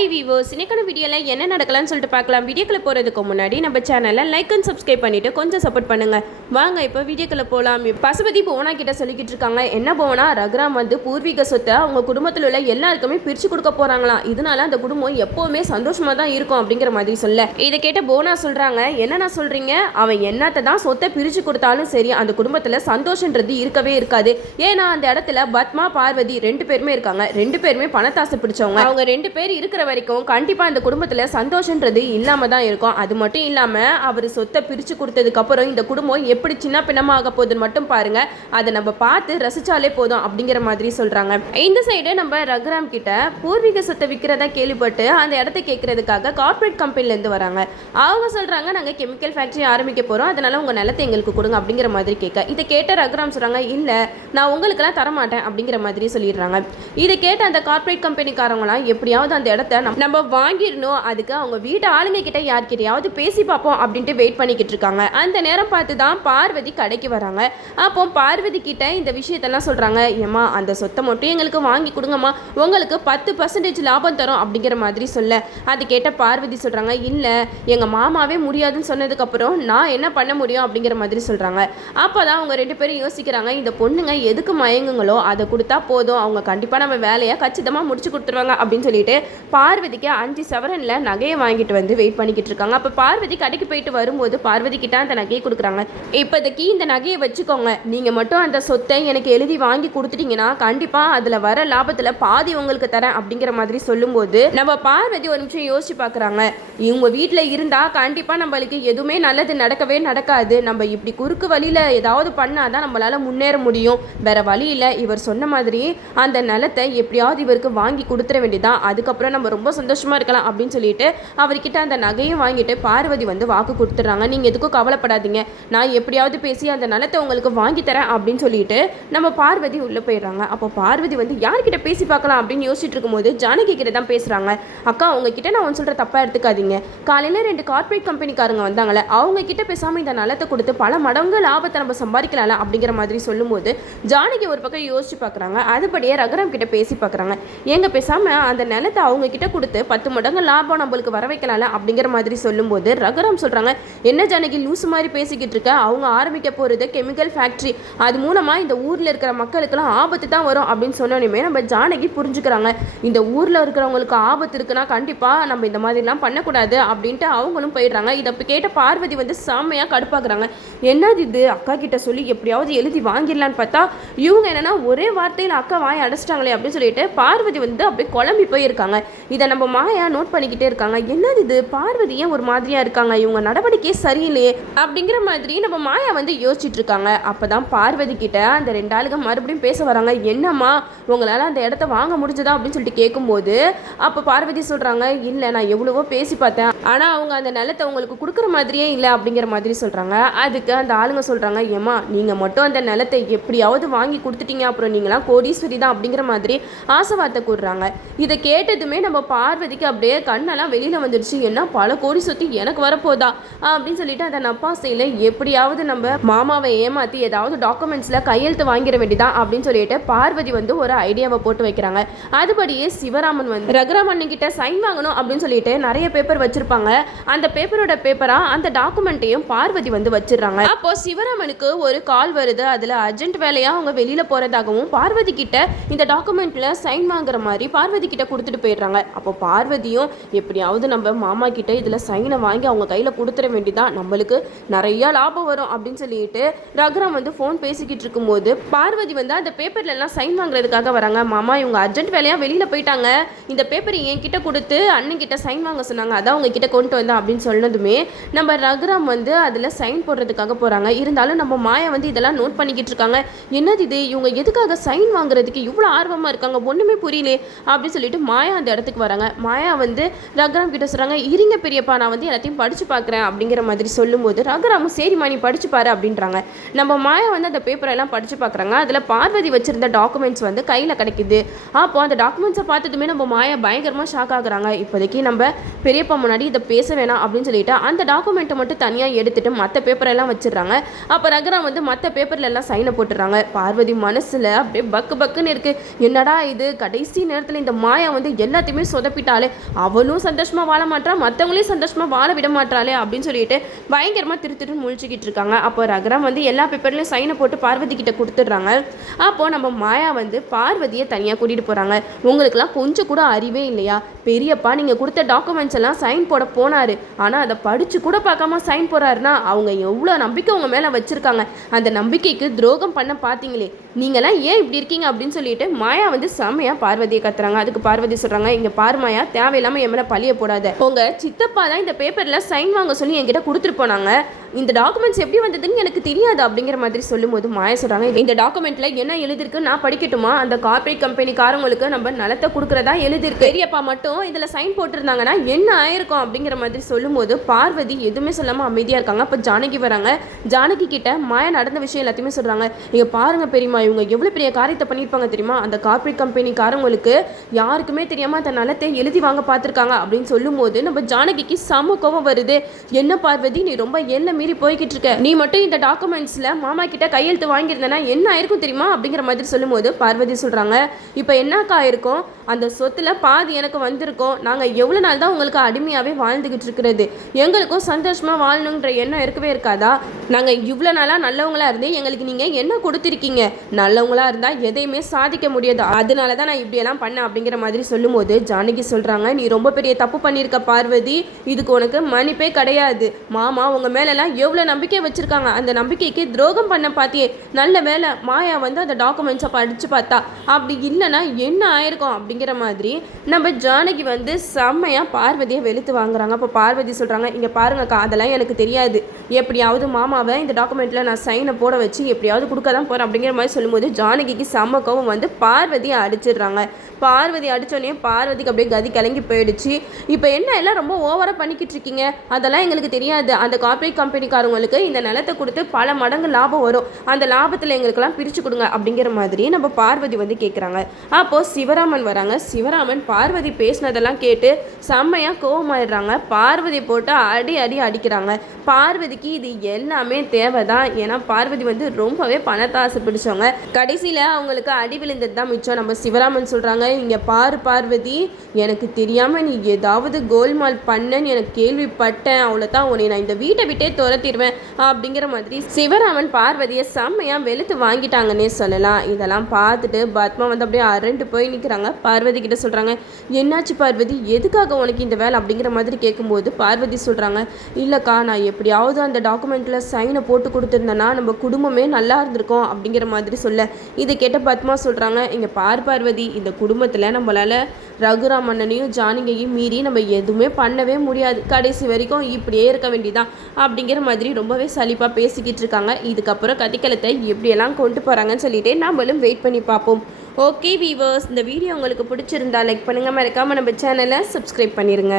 High விவோஸ் இன்னைக்கான வீடியோவில் என்ன நடக்கலாம்னு சொல்லிட்டு பார்க்கலாம். வீடியோக்குள்ள போகிறதுக்கு முன்னாடி நம்ம சேனலை லைக் அண்ட் சப்ஸ்கிரைப் பண்ணிட்டு கொஞ்சம் சப்போர்ட் பண்ணுங்க. வாங்க இப்போ வீடியோக்குள்ள போகலாம் பசுபதி போனா கிட்ட சொல்லிக்கிட்டு இருக்காங்க. என்ன போனால் ரகுராம் வந்து பூர்வீக சொத்தை அவங்க குடும்பத்தில் உள்ள எல்லாருக்குமே பிரித்து கொடுக்க போறாங்களாம். இதனால அந்த குடும்பம் எப்போவுமே சந்தோஷமா தான் இருக்கும் அப்படிங்கிற மாதிரி சொல்ல. இதை கேட்ட போனா சொல்றாங்க என்னென்ன சொல்றீங்க? அவன் என்னத்தை தான் சொத்தை பிரித்து கொடுத்தாலும் சரி அந்த குடும்பத்தில் சந்தோஷன்றது இருக்கவே இருக்காது. ஏன்னா அந்த இடத்துல பத்மா பார்வதி ரெண்டு பேருமே இருக்காங்க. ரெண்டு பேருமே பணத்தாசை பிடிச்சவங்க. அவங்க ரெண்டு பேர் இருக்கிற வரைக்கும் கண்டிப்பாக இந்த குடும்பத்தில் சந்தோஷன்றது இல்லாமல் தான் இருக்கும். அது மட்டும் இல்லாமல் அவர் சொத்தை பிரித்து கொடுத்ததுக்கப்புறம் இந்த குடும்பம் எப்படி சின்ன பின்னமாக போகுதுன்னு மட்டும் பாருங்கள் அதை நம்ம பார்த்து ரசிச்சாலே போதும் அப்படிங்கிற மாதிரி சொல்கிறாங்க இந்த சைடு நம்ம ரகுராம் கிட்ட பூர்வீக சொத்தை விற்கிறதா கேள்விப்பட்டு அந்த இடத்த கேட்கறதுக்காக கார்ப்பரேட் கம்பெனிலேருந்து வராங்க. அவங்க சொல்கிறாங்க நாங்கள் கெமிக்கல் ஃபேக்ட்ரி ஆரம்பிக்க போகிறோம் அதனால் உங்கள் நிலத்தை எங்களுக்கு கொடுங்க அப்படிங்கிற மாதிரி கேட்க. இதை கேட்ட ரகுராம் சொல்கிறாங்க இல்லை நான் உங்களுக்கெல்லாம் தரமாட்டேன் அப்படிங்கிற மாதிரி சொல்லிடுறாங்க. இதை கேட்ட அந்த கார்ப்பரேட் கம்பெனிக்காரங்களாம் எப்படியாவது அந்த இடத்த பணத்தை நம்ம வாங்கிடணும். அதுக்கு அவங்க வீட்டு ஆளுங்க கிட்ட யார்கிட்டயாவது பேசி பார்ப்போம் அப்படின்ட்டு வெயிட் பண்ணிக்கிட்டு இருக்காங்க. அந்த நேரம் பார்த்து தான் பார்வதி கடைக்கு வராங்க. அப்போ பார்வதி கிட்ட இந்த விஷயத்தெல்லாம் சொல்றாங்க. ஏம்மா அந்த சொத்தை மட்டும் எங்களுக்கு வாங்கி கொடுங்கம்மா. உங்களுக்கு பத்து பர்சன்டேஜ் லாபம் தரும் அப்படிங்கிற மாதிரி சொல்ல. அது கேட்ட பார்வதி சொல்றாங்க இல்ல எங்க மாமாவே முடியாதுன்னு சொன்னதுக்கப்புறம் நான் என்ன பண்ண முடியும்? அப்படிங்கிற மாதிரி சொல்றாங்க. அப்பதான் அவங்க ரெண்டு பேரும் யோசிக்கிறாங்க இந்த பொண்ணுங்க எதுக்கு மயங்குங்களோ அதை கொடுத்தா போதும். அவங்க கண்டிப்பா நம்ம வேலையை கச்சிதமா முடிச்சு கொடுத்துருவாங்க அப்படின்னு சொல்லிட்டு பார்வதிக்கு அஞ்சு சவரனில் நகையை வாங்கிட்டு வந்து வெயிட் பண்ணிக்கிட்டு இருக்காங்க. அப்போ பார்வதி கடைக்கு போயிட்டு வரும்போது பார்வதி கிட்ட அந்த நகையை கொடுக்குறாங்க. இப்போதைக்கு இந்த நகையை வச்சுக்கோங்க. நீங்கள் மட்டும் அந்த சொத்தை எனக்கு எழுதி வாங்கி கொடுத்துட்டீங்கன்னா கண்டிப்பாக அதில் வர லாபத்தில் பாதி உங்களுக்கு தரேன் அப்படிங்கிற மாதிரி சொல்லும்போது நம்ம பார்வதி ஒரு நிமிஷம் யோசிச்சு பார்க்குறாங்க. இவங்க வீட்டில் இருந்தால் கண்டிப்பாக நம்மளுக்கு எதுவுமே நல்லது நடக்கவே நடக்காது. நம்ம இப்படி குறுக்கு வழியில் ஏதாவது பண்ணாதான் நம்மளால் முன்னேற முடியும். வேற வழி இல்லை. இவர் சொன்ன மாதிரி அந்த நிலத்தை எப்படியாவது இவருக்கு வாங்கி கொடுத்துட வேண்டியதான் அதுக்கப்புறம் நம்ம ரொம்ப சந்தோஷமா இருக்கலாம் அப்படின்னு சொல்லிட்டு அவர்கிட்ட அந்த நகையும் வாங்கிட்டு பார்வதி வந்து வாக்கு கொடுத்துட்றாங்க. நீங்க எதுக்கும் கவலைப்படாதீங்க. நான் எப்படியாவது பேசி அந்த நிலத்தை உங்களுக்கு வாங்கி தரேன் அப்படின்னு சொல்லிட்டு நம்ம பார்வதி உள்ள போயிடுறாங்க. அப்போ பார்வதி வந்து யார்கிட்ட பேசி பார்க்கலாம் அப்படின்னு யோசிச்சுட்டு இருக்கும்போது ஜானகி கிட்ட தான் பேசுறாங்க. அக்கா உங்ககிட்ட நான் ஒன்று சொல்ற தப்பா எடுத்துக்காதீங்க. காலையில ரெண்டு கார்ப்பரேட் கம்பெனிக்காரங்க வந்தாங்களே அவங்க கிட்ட பேசாம இந்த நிலத்தை கொடுத்து பல மடங்கு லாபத்தை நம்ம சம்பாதிக்கலாம்ல அப்படிங்கிற மாதிரி சொல்லும்போது ஜானகி ஒரு பக்கம் யோசிச்சு பார்க்குறாங்க. அதுபடியே ரகுராம் கிட்ட பேசி பார்க்குறாங்க. எங்கே பேசாம அந்த நிலத்தை அவங்க கிட்ட கிட்ட கொடுத்து பத்து மடங்கு லாபம் நம்மளுக்கு வர வைக்கலாம்ல அப்படிங்கிற மாதிரி சொல்லும்போது ரகுராம் சொல்கிறாங்க என்ன ஜானகி லூஸ் மாதிரி பேசிக்கிட்டு இருக்க? அவங்க ஆரம்பிக்க போகிறது கெமிக்கல் ஃபேக்ட்ரி அது மூலமாக இந்த ஊரில் இருக்கிற மக்களுக்கெல்லாம் ஆபத்து தான் வரும். அப்படின்னு சொன்னோன்னே நம்ம ஜானகி புரிஞ்சுக்கிறாங்க. இந்த ஊரில் இருக்கிறவங்களுக்கு ஆபத்து இருக்குன்னா கண்டிப்பாக நம்ம இந்த மாதிரிலாம் பண்ணக்கூடாது அப்படின்ட்டு அவங்களும் போயிடுறாங்க. இதை கேட்ட பார்வதி வந்து செம்மையாக கடுப்பாக்குறாங்க. என்னது இது? அக்கா கிட்ட சொல்லி எப்படியாவது எழுதி வாங்கிடலான்னு பார்த்தா இவங்க என்னென்னா ஒரே வார்த்தையில் அக்கா வாய் அடைச்சிட்டாங்களே அப்படின்னு சொல்லிட்டு பார்வதி வந்து அப்படியே குழம்பி போயிருக்காங்க. இதை நம்ம மாயா நோட் பண்ணிக்கிட்டே இருக்காங்க. என்னது இது? பார்வதி ஏன் ஒரு மாதிரியா இருக்காங்க? இவங்க நடவடிக்கையே சரியில்லையே அப்படிங்கிற மாதிரி நம்ம மாயா வந்து யோசிச்சுட்டு இருக்காங்க. அப்பதான் பார்வதி கிட்ட அந்த ரெண்டு ஆளுங்க மறுபடியும் பேச வராங்க. என்னம்மா உங்களால அந்த இடத்த வாங்க முடிஞ்சதா அப்படின்னு சொல்லிட்டு கேட்கும்போது அப்போ பார்வதி சொல்றாங்க இல்லை நான் எவ்வளவோ பேசி பார்த்தேன். ஆனா அவங்க அந்த நிலத்தை உங்களுக்கு கொடுக்குற மாதிரியே இல்லை அப்படிங்கிற மாதிரி சொல்றாங்க. அதுக்கு அந்த ஆளுங்க சொல்றாங்க ஏம்மா நீங்க மட்டும் அந்த நிலத்தை எப்படியாவது வாங்கி கொடுத்துட்டீங்க. அப்புறம் நீங்களாம் கோடீஸ்வரி தான் அப்படிங்கிற மாதிரி ஆசை வார்த்தை கூடுறாங்க இதை கேட்டதுமே நம்ம பார்வதிக்கு அப்படியே கண்ணெல்லாம் வெளியில் வந்துடுச்சு. என்ன பல கோடி சுற்றி எனக்கு வரப்போதா? அப்படின்னு சொல்லிட்டு அந்த நப்பாசையில் எப்படியாவது நம்ம மாமாவை ஏமாற்றி ஏதாவது டாக்குமெண்ட்ஸில் கையெழுத்து வாங்கிட வேண்டியதான் அப்படின்னு சொல்லிட்டு பார்வதி வந்து ஒரு ஐடியாவை போட்டு வைக்கிறாங்க. அதுபடியே சிவராமன் வந்து ரகுராமன் கிட்ட சைன் வாங்கணும் அப்படின்னு சொல்லிட்டு நிறைய பேப்பர் வச்சிருப்பாங்க. அந்த பேப்பரோட பேப்பரா அந்த டாக்குமெண்ட்டையும் பார்வதி வந்து வச்சிடுறாங்க. அப்போ சிவராமனுக்கு ஒரு கால் வருது. அதுல அர்ஜென்ட் வேலையா அவங்க வெளியில போறதாகவும் பார்வதி கிட்ட இந்த டாக்குமெண்ட்ல சைன் வாங்குற மாதிரி பார்வதி கிட்ட கொடுத்துட்டு போயிடுறாங்க. அப்போ பார்வதியும் எப்படியாவது நம்ம மாமா கிட்ட இதில் சைனை வாங்கி அவங்க கையில் கொடுத்துட வேண்டிதான் நம்மளுக்கு நிறைய லாபம் வரும் அப்படின்னு சொல்லிட்டு ரகுராம் வந்து ஃபோன் பேசிக்கிட்டு இருக்கும்போது பார்வதி வந்து அந்த பேப்பர்ல எல்லாம் சைன் வாங்குறதுக்காக வராங்க. மாமா இவங்க அர்ஜென்ட் வேலையாக வெளியில் போயிட்டாங்க. இந்த பேப்பர் என்கிட்ட கொடுத்து அண்ணன் கிட்ட சைன் வாங்க சொன்னாங்க. அதான் அவங்க கிட்ட கொண்டு வந்தேன் அப்படின்னு சொன்னதுமே நம்ம ரகுராம் வந்து அதில் சைன் போடுறதுக்காக போகிறாங்க இருந்தாலும் நம்ம மாயா வந்து இதெல்லாம் நோட் பண்ணிக்கிட்டு இருக்காங்க. என்னது இது? இவங்க எதுக்காக சைன் வாங்குறதுக்கு இவ்வளோ ஆர்வமாக இருக்காங்க? ஒன்றுமே புரியலே அப்படின்னு சொல்லிட்டு மாயா அந்த இடத்துக்கு வராங்க. மாயா வந்து ரகுராம் கிட்ட சொல்றாங்க இருங்க பெரியப்பா நான் வந்து எல்லாத்தையும் படிச்சு பார்க்குறேன் அப்படிங்கிற மாதிரி சொல்லும்போது ரகுராமும் சரிம்மா நீ படிச்சு பாரு அப்படின்றாங்க. நம்ம மாயா வந்து அந்த பேப்பரெல்லாம் படிச்சு பார்க்குறாங்க அதில் பார்வதி வச்சிருந்த டாக்குமெண்ட்ஸ் வந்து கையில் கிடைக்குது. அப்போ அந்த டாக்குமெண்ட்ஸை பார்த்ததுமே நம்ம மாயா பயங்கரமாக ஷாக் ஆகுறாங்க. இப்போதைக்கு நம்ம பெரியப்பா முன்னாடி இதை பேச வேணாம் அப்படின்னு சொல்லிட்டு அந்த டாக்குமெண்ட்டை மட்டும் தனியாக எடுத்துட்டு மற்ற பேப்பர் எல்லாம் வச்சிடுறாங்க. அப்போ ரகுராம் வந்து மற்ற பேப்பர்ல எல்லாம் சைனை போட்டுடுறாங்க. பார்வதி மனசில் அப்படியே பக்கு பக்குன்னு இருக்கு. என்னடா இது? கடைசி நேரத்தில் இந்த மாயா வந்து எல்லாத்தையுமே போய் சொதப்பிட்டாலே அவளும் சந்தோஷமாக வாழ மாட்டா மற்றவங்களையும் சந்தோஷமாக வாழ விட மாட்டாளே அப்படின்னு சொல்லிட்டு பயங்கரமாக திரு திருன்னு முழிச்சுக்கிட்டு இருக்காங்க. அப்போ ரகரம் வந்து எல்லா பேப்பர்லையும் சைனை போட்டு பார்வதி கிட்ட கொடுத்துட்றாங்க. அப்போது நம்ம மாயா வந்து பார்வதியை தனியாக கூட்டிகிட்டு போகிறாங்க உங்களுக்குலாம் கொஞ்சம் கூட அறிவே இல்லையா? பெரியப்பா நீங்கள் கொடுத்த டாக்குமெண்ட்ஸ் எல்லாம் சைன் போட போனார். ஆனால் அதை படித்து கூட பார்க்காம சைன் போடுறாருன்னா அவங்க எவ்வளோ நம்பிக்கை உங்கள் மேலே வச்சுருக்காங்க. அந்த நம்பிக்கைக்கு துரோகம் பண்ண பார்த்தீங்களே நீங்களாம் ஏன் இப்படி இருக்கீங்க அப்படின்னு சொல்லிட்டு மாயா வந்து செம்மையாக பார்வதியை கத்துறாங்க. அதுக்கு பார்வதி சொல்கிறாங்க இங்கே பாரு பாருமாயா தேவையில்லாமல் என் மேலே பழிய போடாத. உங்கள் சித்தப்பா தான் இந்த பேப்பரில் சைன் வாங்க சொல்லி என்கிட்ட கொடுத்துட்டு போனாங்க. இந்த டாக்குமெண்ட்ஸ் எப்படி வந்ததுன்னு எனக்கு தெரியாது அப்படிங்கிற மாதிரி சொல்லும்போது மாயா சொல்கிறாங்க இந்த டாக்குமெண்ட்டில் என்ன எழுதிருக்கு நான் படிக்கட்டுமா? அந்த கார்பரேட் கம்பெனிக்காரங்களுக்கு நம்ம நலத்தை கொடுக்குறதா எழுதிருக்கு? பெரியப்பா மட்டும் இதில் சைன் போட்டிருந்தாங்கன்னா என்ன ஆயிருக்கும் அப்படிங்கிற மாதிரி சொல்லும்போது பார்வதி எதுவுமே சொல்லாமல் அமைதியாக இருக்காங்க. அப்போ ஜானகி வராங்க. ஜானகி கிட்ட மாயா நடந்த விஷயம் எல்லாத்தையுமே சொல்கிறாங்க இங்கே பாருங்க பெரியம்மா இவங்க எவ்வளோ பெரிய காரியத்தை பண்ணியிருப்பாங்க தெரியுமா? அந்த கார்பரேட் கம்பெனிக்காரங்களுக்கு யாருக்குமே தெரியாமல் அந்த நலத்தை எழுதி வாங்க பார்த்துருக்காங்க அப்படின்னு சொல்லும்போது நம்ம ஜானகிக்கு செம கோவம் வருது. என்ன பார்வதி நீ ரொம்ப எல்லை மீறி போய்கிட்டு இருக்க. நீ மட்டும் இந்த டாக்குமெண்ட்ஸில் மாமா கிட்ட கையெழுத்து வாங்கியிருந்தேன்னா என்ன ஆயிருக்கும் தெரியுமா? அப்படிங்கிற மாதிரி சொல்லும்போது பார்வதி சொல்கிறாங்க இப்போ என்னக்கா இருக்கும் அந்த சொத்துல பாதி எனக்கு வந்திருக்கோம். நாங்கள் எவ்வளோ நாள் தான் உங்களுக்கு அடிமையாகவே வாழ்ந்துக்கிட்டு இருக்கிறது. எங்களுக்கும் சந்தோஷமாக வாழணுன்ற எண்ணம் இருக்கவே இருக்காதா? நாங்கள் இவ்வளோ நாளாக நல்லவங்களாக இருந்து எங்களுக்கு நீங்கள் என்ன கொடுத்துருக்கீங்க? நல்லவங்களாக இருந்தால் எதையுமே சாதிக்க முடியாது. அதனால தான் நான் இப்படியெல்லாம் பண்ணேன் அப்படிங்கிற மாதிரி சொல்லும்போது ஜானகி சொல்கிறாங்க நீ ரொம்ப பெரிய தப்பு பண்ணியிருக்க பார்வதி. இதுக்கு உனக்கு மன்னிப்பே கிடையாது. மாமா உங்கள் மேலெல்லாம் எவ்வளோ நம்பிக்கை வச்சுருக்காங்க. அந்த நம்பிக்கைக்கு துரோகம் பண்ண பார்த்தியே நல்ல வேலை மாயா வந்து அந்த டாக்குமெண்ட்ஸை படித்து பார்த்தா. அப்படி இல்லைன்னா என்ன ஆயிருக்கும்? அப்படிங்கிற மாதிரி நம்ம ஜானகி வந்து செம்மையாக பார்வதியை வெளுத்து வாங்குறாங்க. அப்போ பார்வதி சொல்கிறாங்க இங்கே பாருங்கக்கா அதெல்லாம் எனக்கு தெரியாது. எப்படியாவது மாமாவை இந்த டாக்குமெண்ட்டில் நான் சைனை போட வச்சு எப்படியாவது கொடுக்க தான் போகிறேன் அப்படிங்கிற மாதிரி சொல்லும்போது ஜானகிக்கு செம்ம கோவம் வந்து பார்வதியை அடிச்சிடுறாங்க. பார்வதி அடித்தோடனே பார்வதிக்கு அப்படியே கதி கலங்கி போயிடுச்சு. இப்போ என்ன எல்லாம் ரொம்ப ஓவராக பண்ணிக்கிட்டு இருக்கீங்க? அதெல்லாம் எங்களுக்கு தெரியாது. அந்த கார்ப்பரேட் கம்பெனிக்காரங்களுக்கு இந்த நிலத்தை கொடுத்து பல மடங்கு லாபம் வரும். அந்த லாபத்தில் எங்களுக்கெல்லாம் பிரித்து கொடுங்க அப்படிங்கிற மாதிரி நம்ம பார்வதி வந்து கேட்குறாங்க அப்போது சிவராமன் வராங்க. சிவராமன் பார்வதி பேசினதெல்லாம் கேட்டு செம்மையாக கோவமாயிடுறாங்க. பார்வதி போட்டு அடி அடி அடிக்கிறாங்க. பார்வதிக்கு இது எல்லாமே தேவை தான் ஏன்னா பார்வதி வந்து ரொம்பவே பணத்தாசை பிடிச்சவங்க. கடைசியில் அவங்களுக்கு அடி விழுந்தது தான் மிச்சம். நம்ம சிவராமன் சொல்கிறாங்க இங்கே பார் பார்வதி எனக்கு தெரியாமல் நீ ஏதாவது கோல்மால் பண்ணன்னு எனக்கு கேள்விப்பட்டேன். அவ்வளோதான் உன்னை நான் இந்த வீட்டை விட்டே துரத்திடுவேன். அப்படிங்கிற மாதிரி சிவராமன் பார்வதியை செம்மையாக வெளுத்து வாங்கிட்டாங்கன்னே சொல்லலாம். இதெல்லாம் பார்த்துட்டு பத்மா வந்து அப்படியே அரண்டு போய் நிற்கிறாங்க பார்வதி கிட்ட சொல்கிறாங்க என்னாச்சு பார்வதி? எதுக்காக உனக்கு இந்த வேலை? அப்படிங்கிற மாதிரி கேட்கும்போது பார்வதி சொல்கிறாங்க இல்லைக்கா நான் எப்படியாவது அந்த டாக்குமெண்ட்டில் சைனை போட்டு கொடுத்துருந்தேன்னா நம்ம குடும்பமே நல்லா இருந்திருக்கும். அப்படிங்கிற மாதிரி சொல்ல. இதை கேட்ட பத்மா சொல்கிறாங்க இங்கே பார் பார்வதி இந்த குடும்பத்தில் நம்மளால் ரகுராம் அண்ணனையும் ஜானகியையும் மீறி நம்ம எதுவுமே பண்ணவே முடியாது. கடைசி வரைக்கும் இப்படியே இருக்க வேண்டியதான் அப்படிங்கிற மாதிரி ரொம்பவே சலிப்பாக பேசிக்கிட்டு இருக்காங்க. இதுக்கப்புறம் கதிக்கலத்தை எப்படியெல்லாம் கொண்டு போகிறாங்கன்னு சொல்லிட்டு நம்மளும் வெயிட் பண்ணி பார்ப்போம். ஓகே வீவர்ஸ் இந்த வீடியோ உங்களுக்கு பிடிச்சிருந்தா லைக் பண்ணுங்கள் மறக்காமல் நம்ம சேனலை சப்ஸ்கிரைப் பண்ணிடுங்க